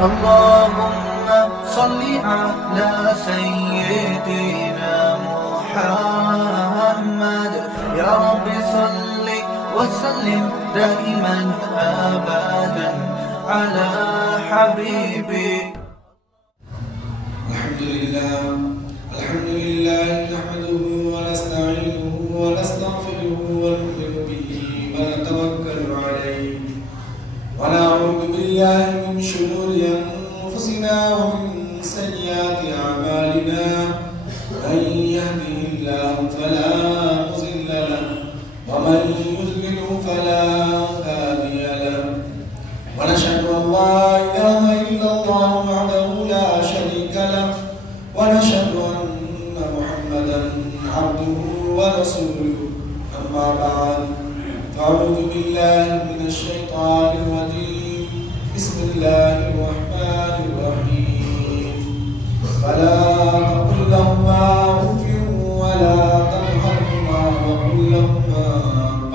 اللهم صل على سيدنا محمد يا رب صل وسلم دائما أبدا على حبيبي. الحمد لله نحمده ونستعينه ونستغفره ونؤمن به ونتوكل عليه ونعوذ بالله من شرور أنفسنا ومن سيئات أعمالنا من يهده الله فلا مضل له ومن يضلل فلا هادي له ونشهد أن لا إله إلا الله وحده لا شريك له ونشهد أن محمدا عبده ورسوله أما بعد فأعوذ بالله من الشيطان الرجيم بسم الله الرحمن الرحيم فلا تقل لهما أف ولا تنهرهما وقل لهما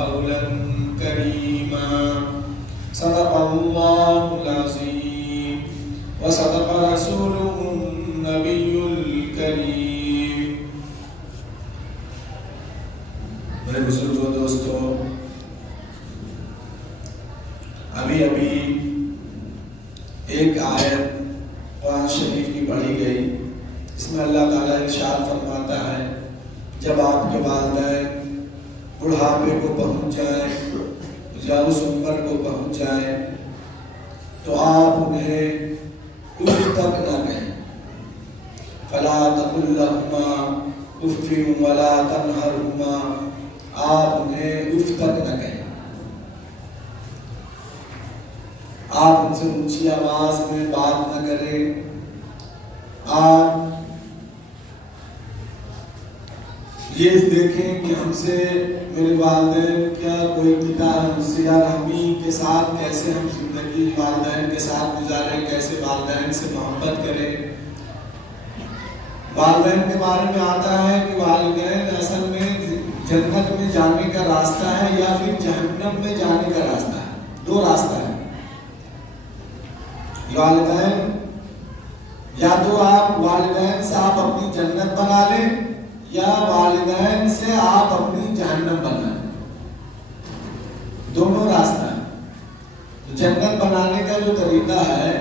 قولا كريما صدق الله العظيم وصدق رسوله النبي الكريم. میرے بزرگوں دوستوں، ابھی ایک آیت قرآن شریف کی پڑھی گئی، اس میں اللہ تعالیٰ ارشاد فرماتا ہے جب آپ کے والدین بڑھاپے کو پہنچ جائیں یا اس عمر کو پہنچ جائیں تو آپ انہیں اف تک نہ کہیں. فلا تقل لهما اف ولا تنهرهما، آپ انہیں اف تک نہ کہیں. آپ ان سے اونچی آواز میں بات نہ کریں. آپ یہ دیکھیں کہ ہم سے میرے والدین کیا کوئی پتا ہے مجھ سے یا رحمی کے ساتھ کیسے ہم زندگی والدین کے ساتھ گزاریں، کیسے والدین سے محبت کریں. والدین کے بارے میں آتا ہے کہ والدین اصل میں جنت میں جانے کا راستہ ہے یا پھر جہنم میں جانے کا راستہ ہے. دو راستہ ہے. والدین یا تو آپ والدین سے آپ اپنی جنت بنا لیں یا والدین سے آپ اپنی جہنم بنا لیں. دونوں راستہ ہے. جنت بنانے کا جو طریقہ ہے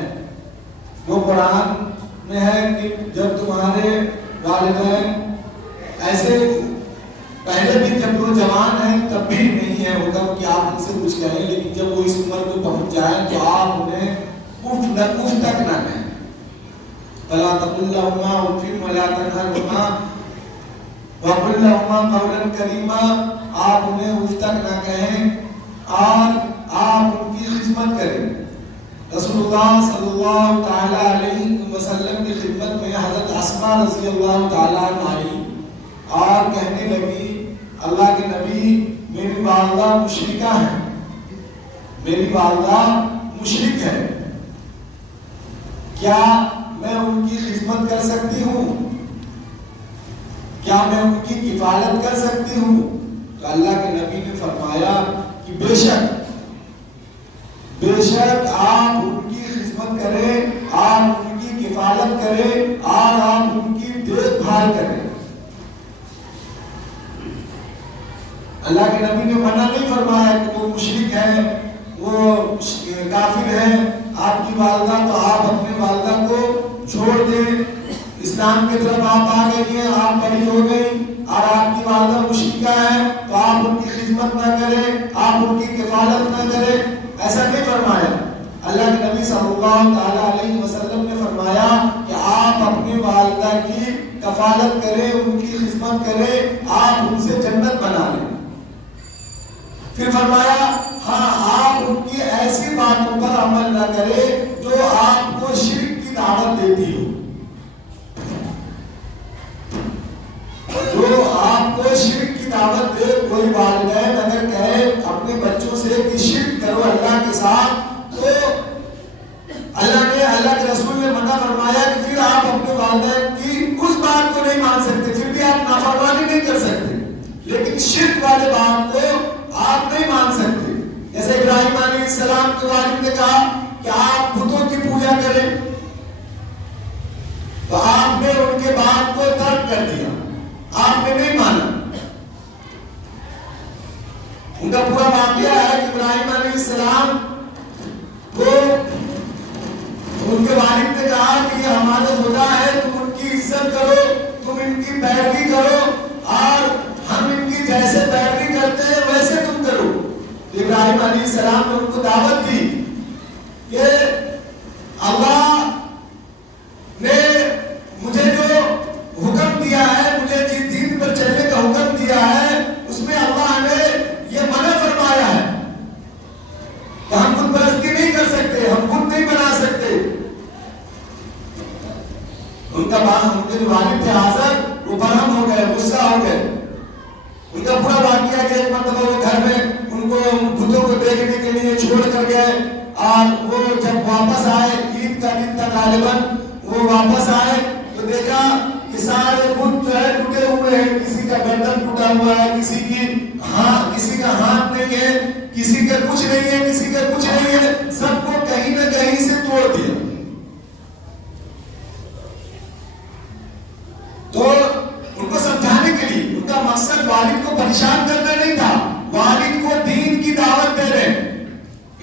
وہ قرآن میں ہے کہ جب تمہارے والدین ایسے پہلے بھی جب وہ جوان ہیں تب بھی نہیں ہے ہوگا کہ آپ ان سے کچھ کہیں، لیکن جب وہ اس عمر کو پہنچ جائیں تو آپ انہیں اف تک نہ کہیں. فلا تقل لهما اف ولا تنهرهما وقل لهما قولا كريما، آپ انہیں اف تک نہ کہیں اور آپ ان کی خدمت کریں. رسول اللہ صلی اللہ تعالی علیہ وسلم کی خدمت میں حضرت اسماء رضی اللہ تعالی عنہ آئی اور کہنے لگی اللہ کے نبی میری والدہ مشرکہ ہیں، میری والدہ مشرک ہے، کیا میں ان کی خدمت کر سکتی ہوں؟ کیا میں ان کی کفالت کر سکتی ہوں؟ تو اللہ کے نبی نے فرمایا کہ بے شک آپ ان کی خدمت کریں، آپ ان کی کفالت کریں اور آپ ان کی دیکھ بھال کریں. اللہ کے نبی نے منع نہیں فرمایا کہ وہ مشرک ہے، وہ کافر ہے آپ کی والدہ، تو آپ اپنے والدہ کو چھوڑ دیں. اسلام کی طرف آپ آ گئی ہیں، آپ بڑی ہو گئی اور آپ کی والدہ مشرکہ ہے تو آپ ان کی خدمت نہ کریں، آپ ان کی کفالت نہ کریں. ایسا نہیں فرمایا. اللہ کے نبی صلی اللہ تعالی علیہ وسلم نے فرمایا کہ آپ اپنی والدہ کی کفالت کریں، ان کی خدمت کریں، آپ ان سے جنت بنا لیں. پھر فرمایا ہاں آپ ان کی ایسی باتوں پر عمل نہ کریں جو آپ کو شرک کی دعوت دیتی ہو. جو آپ کو شرک کی دعوت دے، کوئی والدین اگر کہے اپنے بچوں سے کہ شرک کرو اللہ کے ساتھ، تو اللہ کے رسول نے منع فرمایا کہ پھر آپ اپنے والدین کی اس بات کو نہیں مان سکتے، پھر بھی آپ نافرمانی نہیں کر سکتے، لیکن شرک والے بات کو آپ نہیں مان سکتے. جیسے ابراہیم علیہ السلام کے والد نے کہا کہ آپ بتوں کی پوجا کریں، ابراہیم علیہ السلام نے ان کو دعوت دی کہ اللہ نے مجھے جو حکم دیا ہے، مجھے جس دین پر چلنے کا حکم دیا ہے، اس میں اللہ نے یہ منع فرمایا ہے کہ ہم بت پرستی نہیں کر سکتے، ہم بت نہیں بنا سکتے۔ ان کے جو والد تھے آزر، وہ برہم ہو گئے، غصہ ہو گئے۔ ان کا پورا واقعہ کہ ایک مرتبہ وہ گھر میں ان کو بتوں کو دیکھنے کے لیے چھوڑ کر گئے، اور وہ جب واپس آئے، عید کا دن تھا غالباً، وہ واپس آئے تو دیکھا کہ سارے بت جو ہے ٹوٹے ہوئے ہیں، کسی کا گردن ٹوٹا ہوا ہے، کسی کا ہاتھ نہیں ہے، کسی کا کچھ نہیں ہے، کسی کا کچھ نہیں ہے، سب کو کہیں نہ کہیں سے توڑ دیا۔ تو ان کو سمجھانے کے لیے، ان کا مقصد والد کو پریشان کرنا نہیں تھا، والد کو دین کی دعوت دے رہے۔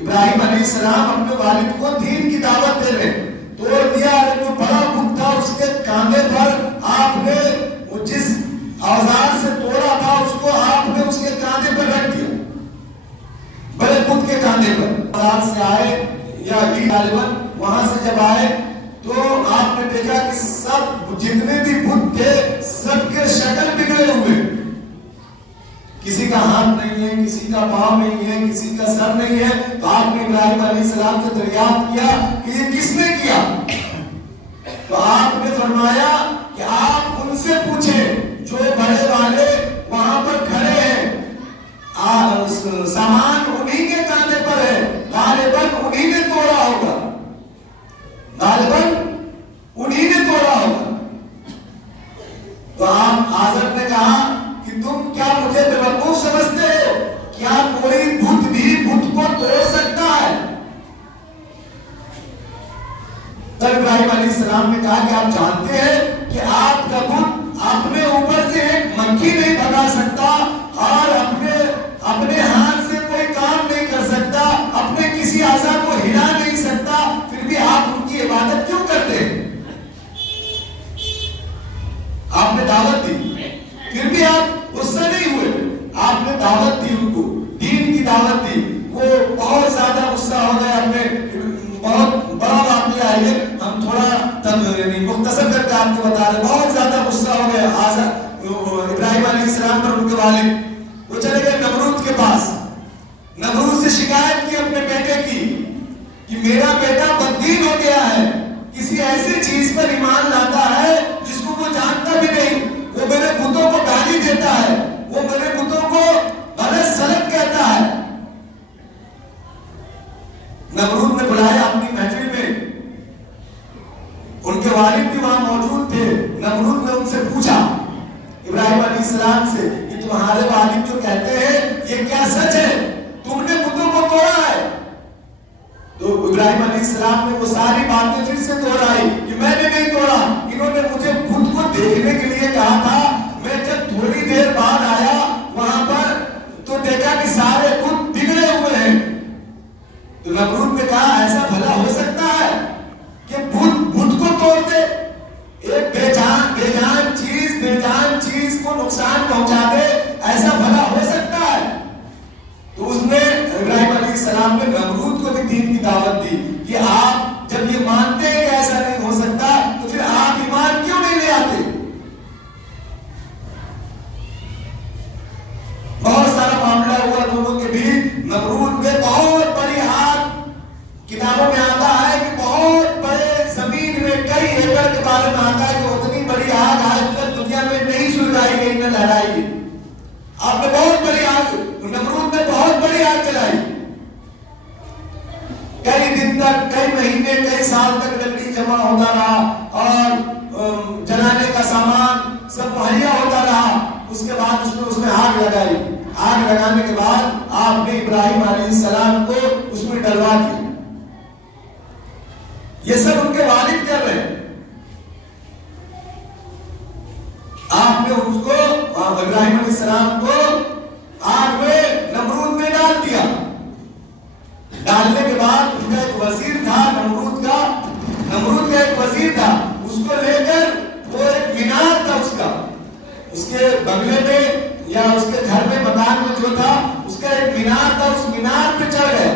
ابراہیم علیہ السلام اپنے والد کو دین کی دعوت دے رہے، توڑ دیا۔ جو بڑا بت تھا اس کے کاندھے پر آپ نے جس اوزار سے توڑا تھا اس کو آپ نے اس کے کاندھے پر رکھ دیا، بڑے بت کے کاندھے پر۔ اوزار سے آئے یا غالباً وہاں سے جب آئے تو آپ نے دیکھا کہ سب جتنے بھی بت تھے سب کے شکل بگڑے ہوئے، کسی کا ہاتھ نہیں ہے، کسی کا پاؤں نہیں ہے، کسی کا سر نہیں ہے۔ تو آپ نے ابراہیم علیہ السلام سے دریافت کیا کہ یہ کس نے کیا؟ تو آپ نے فرمایا کہ آپ ان سے پوچھیں جو بڑے والے وہاں پر کھڑے ہیں، سامان انہی کے کاندھے پر ہے، غالباً انہی نے توڑا ہوگا، غالباً انہی نے توڑا ہوگا۔ تو آپ آزر نے کہا کہ تم کیا مجھے بیوقوف سمجھتے ہو؟ کیا کوئی بت بھی بت کو توڑ سکتا ہے؟ تب ابراہیم علیہ السلام نے کہا کہ آپ جانتے ہیں کہ آپ کا بت اپنے اوپر سے ایک مکھی نہیں بھگا سکتا، اور اپنے ہاتھ سے کوئی کام نہیں کر سکتا، اپنے کسی اعضاء کو ہلا نہیں سکتا، پھر بھی آپ ان کی عبادت کیوں کرتے ہیں؟ آپ نے دعوت دی، پھر بھی آپ غصہ نہیں ہوئے، آپ نے دعوت دی، ان کو دین کی دعوت دی۔ وہ بہت زیادہ غصہ ہو گئے، بہت بڑا واقعہ ہے یہ، ہم تھوڑا مختصر کر کے آپ کو بتا رہے، بہت زیادہ غصہ ہو گئے ابراہیم علیہ السلام پر ان کے والد۔ وہ چلے گئے نمرود کے پاس، نمرود سے شکایت کی اپنے بیٹے کی کہ میرا بیٹا بددین ہو گیا ہے، کسی ایسی چیز پر ایمان لاتا ہے جس کو وہ جانتا بھی نہیں، وہ میرے بتوں کو گالی دیتا ہے، وہ میرے بتوں کو غلط سلط کہتا ہے۔ نمرود نے بلایا اپنی محفل میں، ان کے والد بھی وہاں موجود تھے۔ نمرود نے ان سے پوچھا ابراہیم علیہ السلام سے کہ تمہارے والد جو کہتے ہیں یہ کیا سچ ہے؟ تم نے بتوں کو توڑا ہے؟ تو ابراہیم علیہ السلام نے وہ ساری باتیں پھر سے دوہرائی کہ میں نے نہیں توڑا، انہوں نے مجھے بت کو دیکھنے کے لیے کہا تھا، میں جب تھوڑی دیر بعد آیا وہاں پر تو دیکھا کہ سارے بت بگڑے ہوئے ہیں۔ تو نمرود نے کہا ایسا بھلا ہو سکتا ہے کہ بت کو توڑ دے؟ ایک بے جان چیز کو نقصان پہنچا دے، ایسا بھلا ہو سکتا ہے؟ تو اس نے ابراہیم علیہ السلام نے نمرود کو بھی دین کی دعوت دی کہ آپ جب یہ مانتے ہیں کہ ایسا نہیں ہو سکتا تو پھر آپ ایمان کیوں نہیں لے آتے؟ بہت سارا معاملہ ہوا دونوں کے بیچ۔ نمرود میں بہت بڑی آگ، کتابوں میں آتا ہے کہ بہت بڑے زمین میں کئی ایکڑ کے بارے میں آتا ہے کہ اتنی بڑی آگ آج تک دنیا میں نہیں سلگائی گئی، نہ لہرائی گئی۔ آپ نے بہت بڑی آگ، نمرود نے بہت بڑی آگ جلائی، کئی دن تک، کئی مہینے، کئی سال تک لکڑی جمع ہوتا رہا اور جلانے کا سامان سب مہیا ہوتا رہا۔ اس کے بعد اس نے آگ لگائی، آگ لگانے کے بعد آپ نے ابراہیم علیہ السلام کو اس میں ڈلوا دیا۔ یہ سب ان کے والد کر رہے ہیں۔ آپ نے اس کو، ابراہیم علیہ السلام کو آگ میں نمرود نے ڈال دیا۔ ڈالنے کے بعد اس کا ایک وزیر تھا، نمرود کا ایک وزیر تھا، اس کو لے کر وہ ایک مینار تھا اس کا، اس کے بنگلے میں یا اس کے گھر میں، مکان میں جو تھا، اس کا کا ایک مینار تھا, اس مینار پہ چڑھ گئے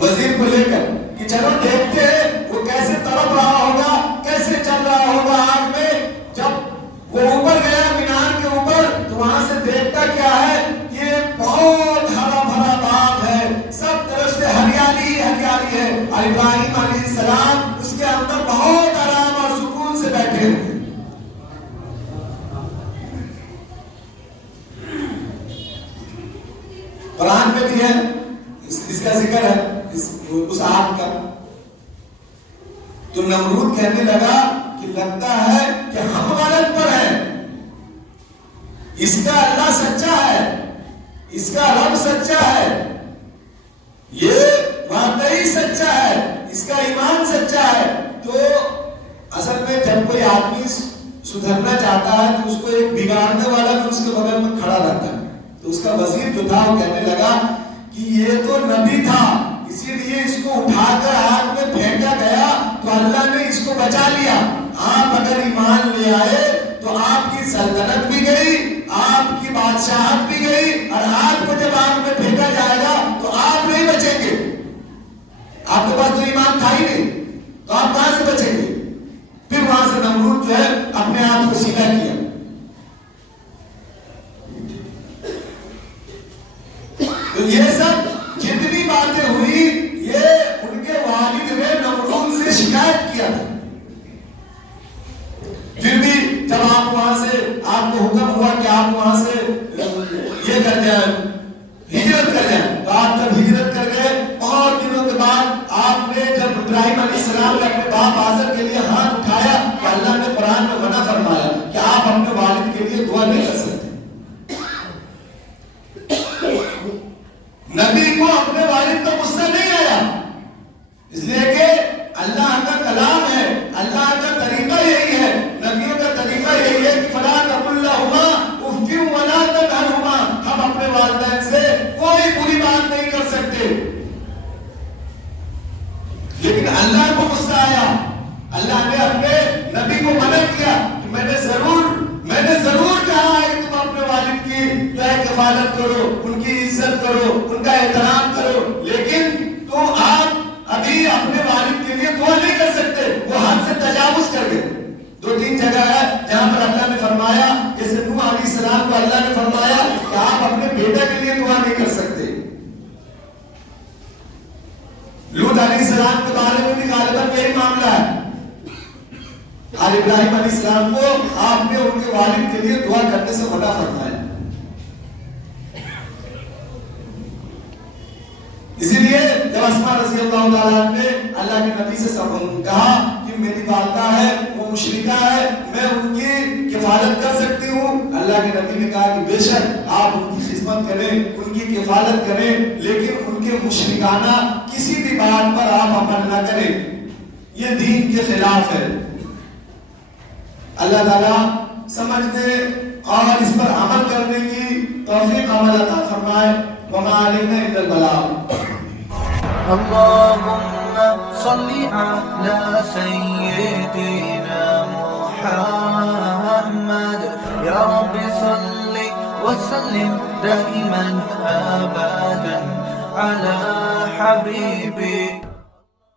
وزیر کو لے کر کہ چلو دیکھتے ہیں وہ کیسے تڑپ رہا ہوگا, کیسے چل رہا ہوگا آگ میں. جب وہ اوپر گیا مینار کے اوپر تو وہاں سے دیکھتا کیا ہے, یہ بہت ہرا بھرا باغ ہے, سب طرف سے ہریالی ہی ہریالی ہے. ابراہیم علیہ السلام اس کے اندر بہت آرام اور سکون سے بیٹھے ہوئے. قرآن میں بھی ہے اس کا ذکر ہے اس آگ کا. تو نمرود کہنے لگا کہ لگتا ہے کہ ہم غلط پر ہیں, اس کا اللہ سچا ہے, اس کا رب سچا ہے, یہ واقعی سچا ہے, اس کا ایمان سچا ہے. تو اصل میں جب کوئی آدمی سدھرنا چاہتا ہے تو اس کو ایک بگاڑنے والا بھی اس کے بغل میں کھڑا رہتا ہے. تو اس کا وزیر جو تھا وہ کہنے لگا کہ یہ تو نبی تھا, اسی لیے اس کو اٹھا کر آگ میں پھینکا گیا تو اللہ نے اس کو بچا لیا. آپ اگر ایمان لے آئے تو آپ کی سلطنت بھی گئی, آپ کی بادشاہت بھی گئی, اور آپ کو جب آگ میں پھینکا جائے گا تو آپ نہیں بچیں گے. آپ کے پاس تو ایمان تھا ہی نہیں, تو آپ کہاں سے بچیں گے؟ پھر وہاں سے نمرود جو ہے اپنے آپ کو سیدھا کیا. تو یہ سب جتنی باتیں ہوئی یہ ان کے والد نے نمرود سے شکایت کیا تھا. پھر بھی جب آپ وہاں سے آپ کو حکم ہوا کہ آپ وہاں سے یہ کر جائیں, ہجرت کر جائیں, تو آپ جب ہجرت کر گئے بہت دنوں کے بعد آپ نے جب ابراہیم علیہ السلام نے اپنے باپ آزر کے لیے ہاتھ اٹھایا تو اللہ نے قرآن میں منع فرمایا کہ آپ اپنے والد کے لیے دعا نہیں کر سکتے. نبی کو اپنے والد کا غصہ نہیں آیا, اس لیے کہ اللہ کا کلام ہے, اللہ کا طریقہ یہی ہے, نبیوں کا طریقہ یہی ہے کہ فلا تقل لهما اف ولا تنهرهما. ہم اپنے والدین سے کوئی بری بات نہیں کر سکتے. لیکن اللہ کو غصہ آیا, اللہ نے اپنے نبی کو منع کیا کہ میں نے ضرور کہا ہے کہ تم اپنے والد کی کفالت کرو, ان کی عزت کرو, ان کا احترام کرو, لیکن تو آپ ابھی اپنے والد کے لیے دعا نہیں کر سکتے. وہ حد سے تجاوز کر گئے. 2-3 جگہ ہے جہاں پر اللہ نے فرمایا, جیسے نوح علیہ السلام کو اللہ نے فرمایا کہ آپ اپنے بیٹے کے لیے دعا نہیں کر سکتے. لوط علیہ السلام کے بارے میں بھی غالباً یہی معاملہ ہے. اور ابراہیم علیہ السلام کو آپ نے ان کے والد کے لیے دعا کرنے سے منع فرمایا. اسی لیے جب اسماء رضی اللہ تعالیٰ نے اللہ کے نبی سے کہا کہ میری والدہ ہے وہ مشرکہ ہے, میں ان کی کفالت کر سکتی ہوں, اللہ کے نبی نے کہا کہ بے شک آپ ان کی خدمت کریں, ان کی کفالت کریں, لیکن ان کے مشرکانہ کسی بھی بات پر آپ عمل نہ کریں, یہ دین کے خلاف ہے. اللہ تعالیٰ سمجھنے اور اس پر عمل کرنے کی توفیق عمل عطا فرمائے. وما علینا الا البلاغ. اللهم صل على سيدنا محمد يا رب صل وسلم دائما أبدا على حبيبي